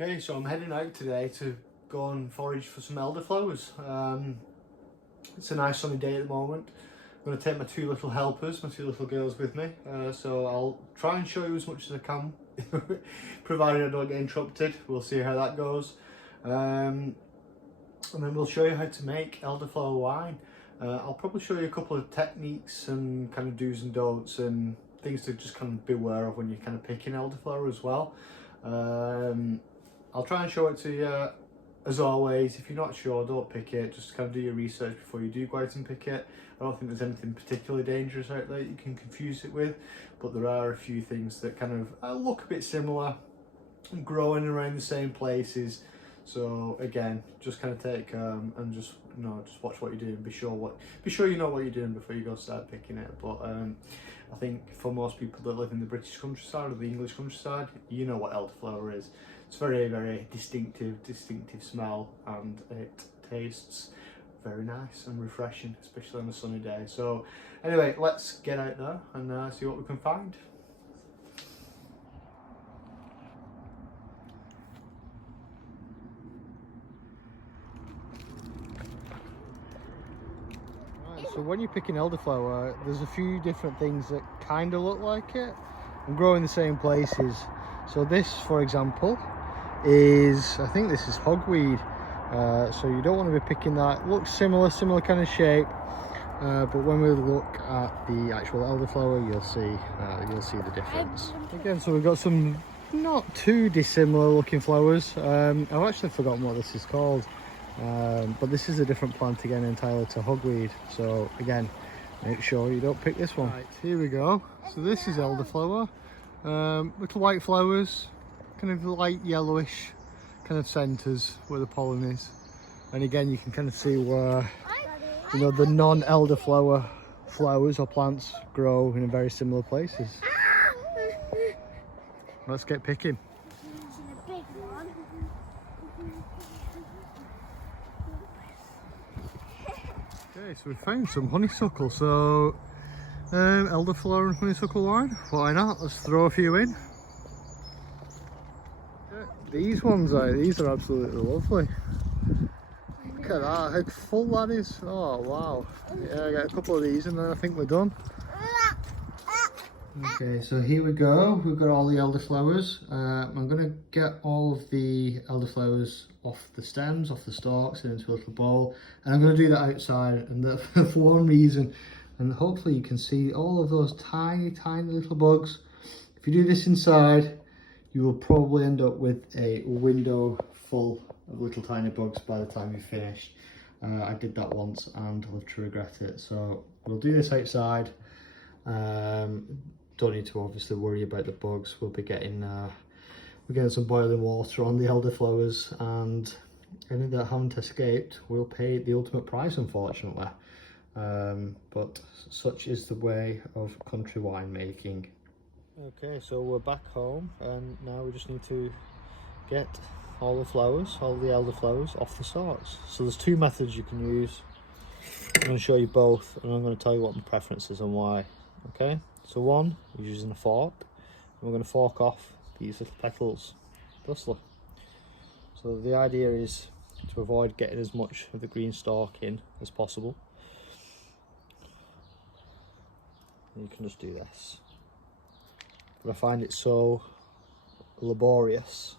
Okay, so I'm heading out today to go and forage for some elderflowers. It's a nice sunny day at the moment. I'm going to take my two little helpers, my two little girls with me, so I'll try and show you as much as I can, provided I don't get interrupted. We'll see how that goes. And then we'll show you how to make elderflower wine. I'll probably show you a couple of techniques and kind of do's and don'ts and things to just kind of beware of when you're kind of picking elderflower as well. I'll try and show it to you. As always, if you're not sure, don't pick it. Just kind of do your research before you do go out and pick it. I don't think there's anything particularly dangerous out there you can confuse it with, but there are a few things that kind of look a bit similar and growing around the same places. So again, just kind of take and just watch what you're doing. Be sure you know what you're doing before you go start picking it. But I think for most people that live in the British countryside or the English countryside, you know what elderflower is. It's very, very distinctive smell, and it tastes very nice and refreshing, especially on a sunny day. So anyway, let's get out there and see what we can find. So when you're picking elderflower, there's a few different things that kind of look like it and grow in the same places. So this, for example, I think this is hogweed. So you don't want to be picking that. It looks similar kind of shape, but when we look at the actual elderflower, you'll see the difference. Again, so we've got some not too dissimilar looking flowers. I've actually forgotten what this is called. But this is a different plant again entirely to hogweed, so again, make sure you don't pick this one. Right, here we go. So this is elderflower. Little white flowers, kind of light yellowish kind of centres where the pollen is, and again you can kind of see where the non-elderflower flowers or plants grow in very similar places. Let's get picking. Okay, so we found some honeysuckle. So elderflower and honeysuckle wine, why not? Let's throw a few in. These are absolutely lovely. Look at that, how full that is. Oh wow. Yeah, I got a couple of these and then I think we're done. Okay, so here we go. We've got all the elderflowers. I'm going to get all of the elderflowers off the stems, off the stalks, and into a little bowl. And I'm going to do that outside, and for one reason, and hopefully you can see all of those tiny little bugs. If you do this inside, you will probably end up with a window full of little tiny bugs by the time you've finished. I did that once and I'll have to regret it. So we'll do this outside. Don't need to obviously worry about the bugs. We'll be getting some boiling water on the elderflowers, and any that haven't escaped will pay the ultimate price, unfortunately. But such is the way of country winemaking. Okay, so we're back home, and now we just need to get all the elderflowers off the stalks. So there's two methods you can use. I'm going to show you both, and I'm going to tell you what my preference is and why. Okay, so one is using a fork, and we're going to fork off these little petals thusly. So the idea is to avoid getting as much of the green stalk in as possible. And you can just do this, but I find it so laborious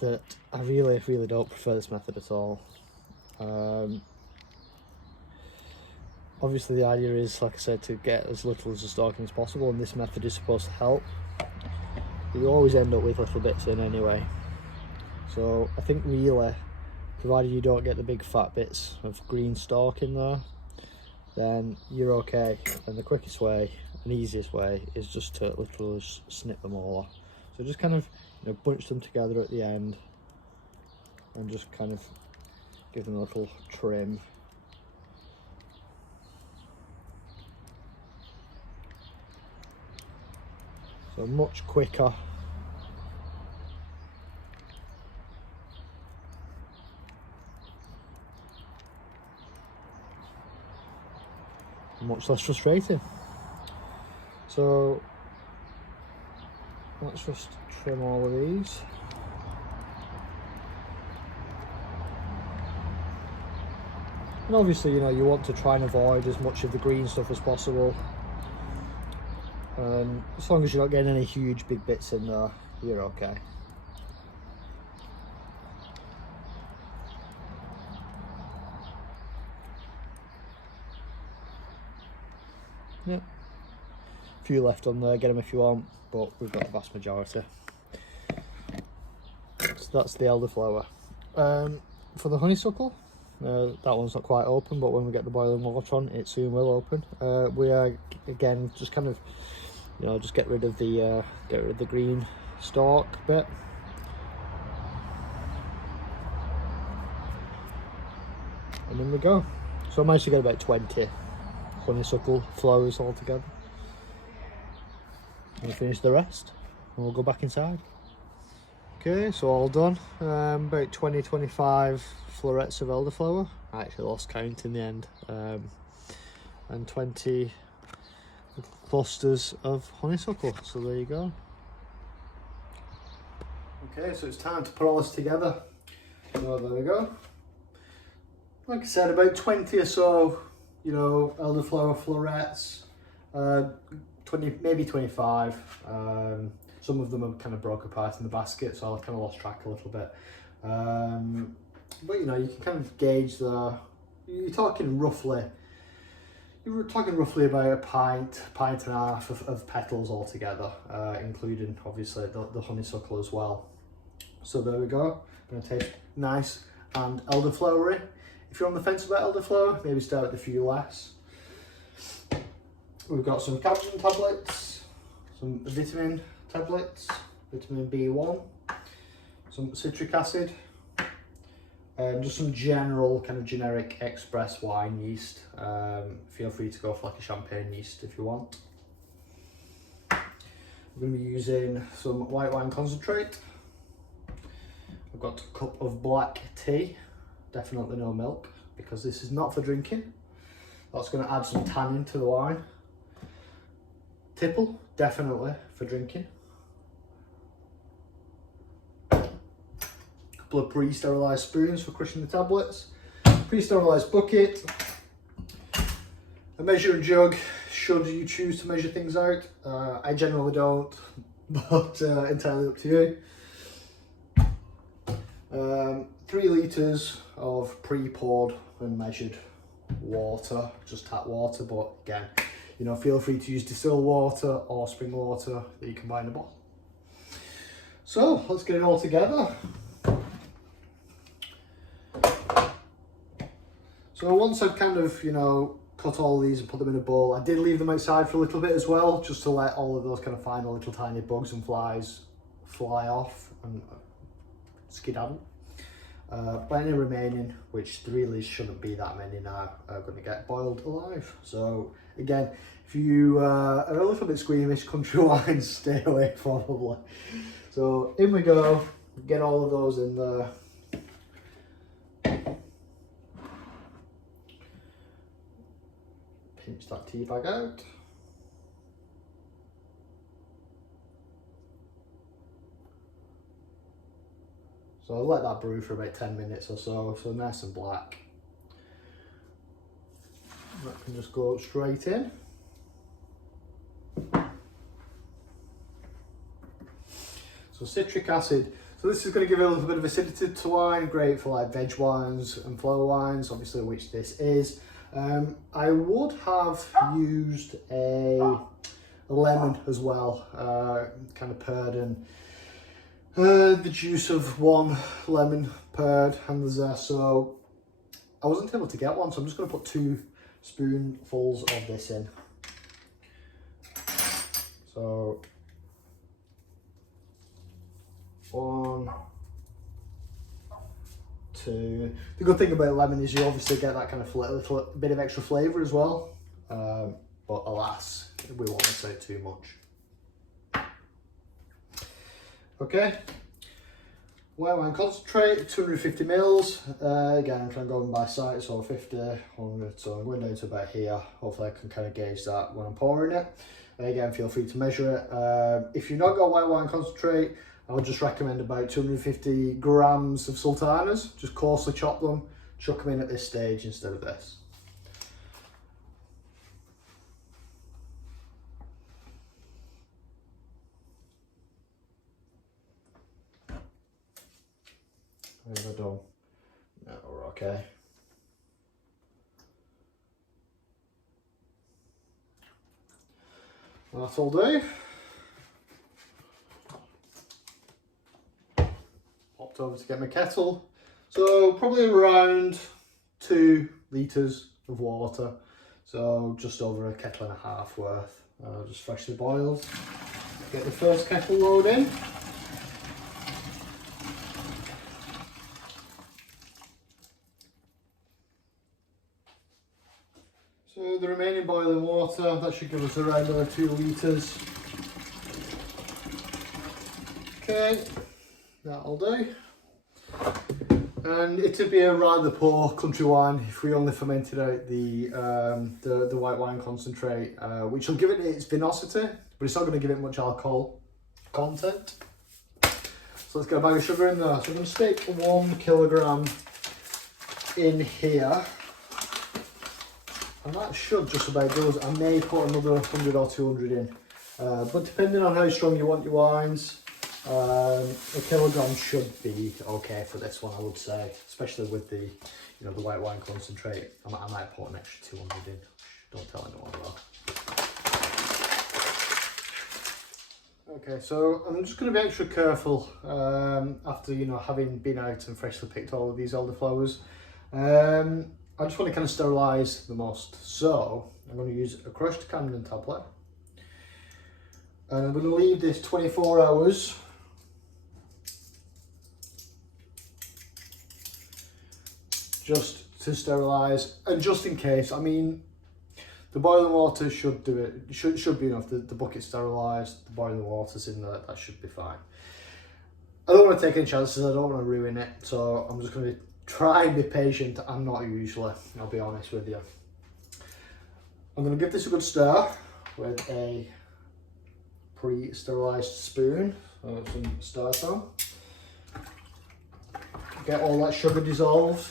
that I really don't prefer this method at all. Obviously the idea is, like I said, to get as little as the stalking as possible, and this method is supposed to help. But you always end up with little bits in anyway. So I think really, provided you don't get the big fat bits of green stalk in there, then you're okay. And the quickest way and easiest way is just to literally snip them all off. So just kind of bunch them together at the end and just kind of give them a little trim. So much quicker. Much less frustrating. So let's just trim all of these. And obviously, you know, you want to try and avoid as much of the green stuff as possible. As long as you're not getting any huge big bits in there, you're okay. Yeah, a few left on there, get them if you want, but we've got the vast majority. So that's the elderflower. For the honeysuckle, that one's not quite open, but when we get the boiling water on, it soon will open. We are again just kind of, you know, just get rid of the green stalk bit. And in we go. So I managed to get about 20 honeysuckle flowers all together. We'll finish the rest and we'll go back inside. Okay, so all done. About 20-25 florets of elderflower. I actually lost count in the end. And 20 clusters of honeysuckle. So there you go. Okay, so it's time to put all this together. So there we go. Like I said, about 20 or so, you know, elderflower florets. 20, maybe 25. Some of them are kind of broke apart in the basket, so I kind of lost track a little bit. But you know, you can kind of gauge you're talking roughly about a pint and a half of petals altogether, including obviously the honeysuckle as well. So there we go. Going to taste nice and elderflowery. If you're on the fence about elderflower, maybe start with a few less. We've got some calcium tablets, some vitamin tablets, vitamin B1, some citric acid, and just some general kind of generic express wine yeast. Feel free to go for like a champagne yeast if you want. We're going to be using some white wine concentrate. I've got a cup of black tea, definitely no milk, because this is not for drinking. That's going to add some tannin to the wine. Tipple, definitely for drinking. Couple of pre-sterilised spoons for crushing the tablets. Pre-sterilised bucket. A measuring jug, should you choose to measure things out. I generally don't, but entirely up to you. 3 litres of pre-poured and measured water, just tap water, but again, you know, feel free to use distilled water or spring water that you can buy in a bottle. So let's get it all together. So once I've kind of, you know, cut all these and put them in a bowl, I did leave them outside for a little bit as well, just to let all of those kind of final little tiny bugs and flies fly off and skedaddle. But any remaining, which there really shouldn't be that many now, are going to get boiled alive. So again, if you are a little bit squeamish, country wines, stay away probably. So in we go, get all of those in there. Pinch that tea bag out. So I'll let that brew for about 10 minutes or so, so nice and black. That can just go straight in. So citric acid. So this is going to give it a little bit of acidity to wine, great for like veg wines and flower wines, obviously, which this is. I would have used a lemon as well, kind of purred and the juice of 1 lemon purred and the zest, so I wasn't able to get one, so I'm just going to put 2 spoonfuls of this in. So 1, 2. The good thing about lemon is you obviously get that kind of little bit of extra flavour as well, but alas, we won't miss out too much. Okay, white wine concentrate, 250 mils. Again, I'm trying to go by sight, so 50, 100, so I'm going down to about here. Hopefully I can kind of gauge that when I'm pouring it. Again, feel free to measure it. If you've not got white wine concentrate, I would just recommend about 250 grams of sultanas. Just coarsely chop them, chuck them in at this stage instead of this. What have I done? No, we're okay. That'll do. Popped over to get my kettle. So probably around 2 litres of water. So just over a kettle and a half worth. Just freshly boiled. Get the first kettle load in. So the remaining boiling water, that should give us around another 2 litres. Okay, that'll do. And it'd be a rather poor country wine if we only fermented out the white wine concentrate, which will give it its vinosity, but it's not going to give it much alcohol content. So let's get a bag of sugar in there. So I'm going to stick 1 kilogram in here. And that should just about do it. I may put another 100 or 200 in. But depending on how strong you want your wines, a kilogram should be okay for this one, I would say. Especially with the, the white wine concentrate. I might put an extra 200 in. Don't tell anyone that. Okay, so I'm just going to be extra careful after, having been out and freshly picked all of these elderflowers. I just want to kind of sterilise the most. So I'm going to use a crushed Camden tablet. And I'm going to leave this 24 hours. Just to sterilise, and just in case, the boiling water should do it. Should be enough. The bucket's sterilised, the boiling water's in there, that should be fine. I don't want to take any chances, I don't want to ruin it, so I'm just going to try and be patient. I'm not usually, I'll be honest with you. I'm going to give this a good stir with a pre-sterilised spoon, some stir some. Get all that sugar dissolved.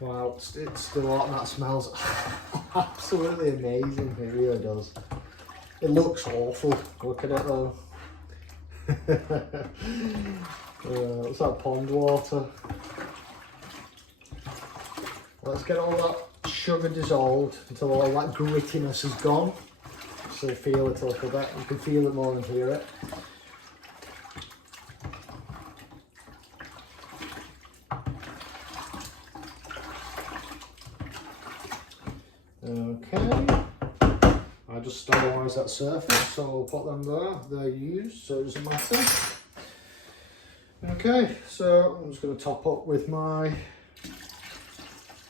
Wow, it's still hot and that smells absolutely amazing, it really does. It looks awful, look at it though. It's like pond water. Let's get all that sugar dissolved until all that grittiness is gone. So you feel it a little bit. You can feel it more than hear it. Okay. I just sterilise that surface, so I'll put them there. They're used, so it doesn't matter. Okay, so I'm just going to top up with my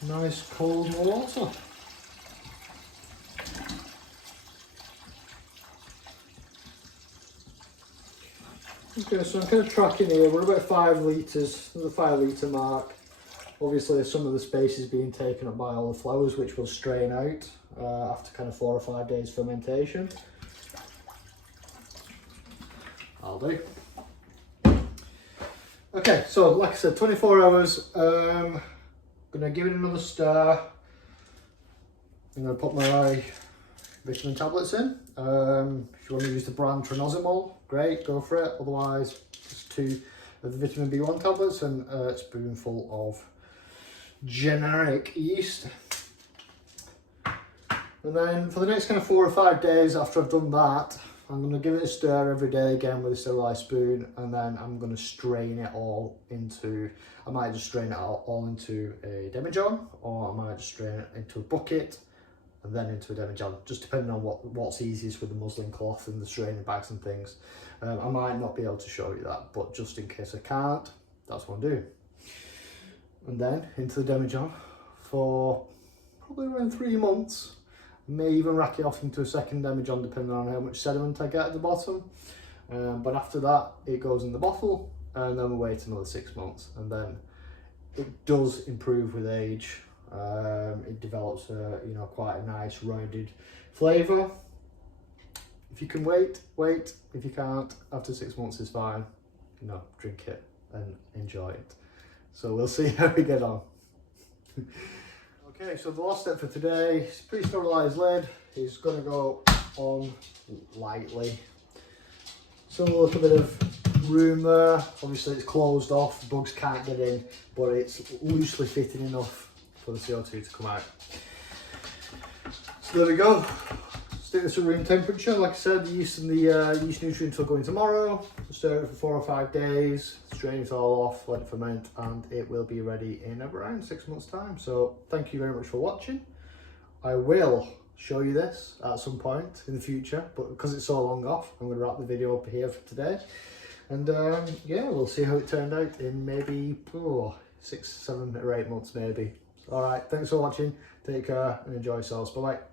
nice cold water. Okay, so I'm kind of tracking here. We're about 5 litres, the 5 litre mark. Obviously, some of the space is being taken up by all the flowers, which will strain out after kind of 4 or 5 days fermentation. I'll do. Okay, so like I said, 24 hours. I'm gonna give it another stir. I'm gonna put my vitamin tablets in. If you want to use the brand Trinosimol, great, go for it. Otherwise, just 2 of the vitamin B1 tablets and a spoonful of generic yeast. And then for the next kind of 4 or 5 days after I've done that, I'm going to give it a stir every day again with a sterilised spoon, and then I'm going to strain it all into, I might just strain it all into a demijohn, or I might just strain it into a bucket and then into a demijohn, just depending on what's easiest with the muslin cloth and the straining bags and things. I might not be able to show you that, but just in case I can't, that's what I'm doing. And then into the demijohn for probably around 3 months. May even rack it off into a second demijohn depending on how much sediment I get at the bottom. But after that, it goes in the bottle, and then we wait another 6 months, and then it does improve with age. It develops a, you know, quite a nice rounded flavour. If you can wait. If you can't, after 6 months is fine. You know, drink it and enjoy it. So we'll see how we get on. Okay, so the last step for today is pre-sterilised lid. Is going to go on lightly. So a little bit of room there. Obviously it's closed off, bugs can't get in, but it's loosely fitting enough for the CO2 to come out. So there we go. Stick this at room temperature. Like I said, the yeast and the yeast nutrients will go in tomorrow. Stir it for 4 or 5 days, strain it all off, let it ferment, and it will be ready in around 6 months' time. So thank you very much for watching. I will show you this at some point in the future, but because it's so long off, I'm going to wrap the video up here for today. And yeah, we'll see how it turned out in maybe 6, 7 or 8 months maybe. All right, thanks for watching. Take care and enjoy yourselves. Bye bye.